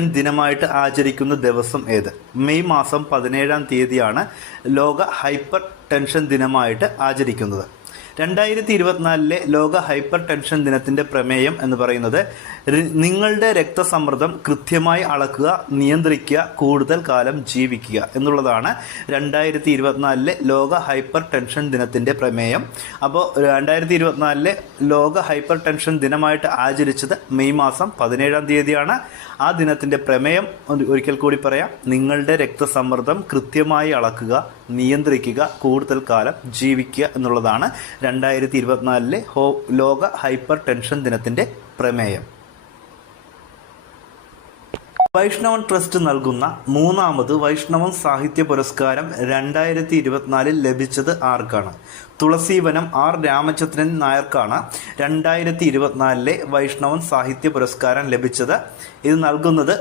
ദിനമായിട്ട് ആചരിക്കുന്ന ദിവസം ഏത്? മെയ് മാസം 17-ാം തീയതിയാണ് ലോക ഹൈപ്പർ ടെൻഷൻ ദിനമായിട്ട് ആചരിക്കുന്നത്. 2024 ലോക ഹൈപ്പർ ടെൻഷൻ ദിനത്തിൻ്റെ പ്രമേയം എന്ന് പറയുന്നത് നിങ്ങളുടെ രക്തസമ്മർദ്ദം കൃത്യമായി അളക്കുക, നിയന്ത്രിക്കുക, കൂടുതൽ കാലം ജീവിക്കുക എന്നുള്ളതാണ് 2024 ലോക ഹൈപ്പർ ടെൻഷൻ ദിനത്തിൻ്റെ പ്രമേയം. അപ്പോൾ 2024 ലോക ഹൈപ്പർ ടെൻഷൻ ദിനമായിട്ട് ആചരിച്ചത് മെയ് മാസം 17-ാം തീയതിയാണ്. ആ ദിനത്തിൻ്റെ പ്രമേയം ഒരിക്കൽ കൂടി പറയാം: നിങ്ങളുടെ രക്തസമ്മർദ്ദം കൃത്യമായി അളക്കുക, നിയന്ത്രിക്കുക, കൂടുതൽ കാലം ജീവിക്കുക എന്നുള്ളതാണ് 2024 ലോക ഹൈപ്പർ ടെൻഷൻ ദിനത്തിൻ്റെ പ്രമേയം. വൈഷ്ണവൻ ട്രസ്റ്റ് നൽകുന്ന 3ാമത് വൈഷ്ണവൻ സാഹിത്യ പുരസ്കാരം 2024 ലഭിച്ചത് ആർക്കാണ്? തുളസീവനം ആർ രാമചന്ദ്രൻ നായർക്കാണ് 2024 വൈഷ്ണവൻ സാഹിത്യ പുരസ്കാരം ലഭിച്ചത്. ഇത് നൽകുന്നത്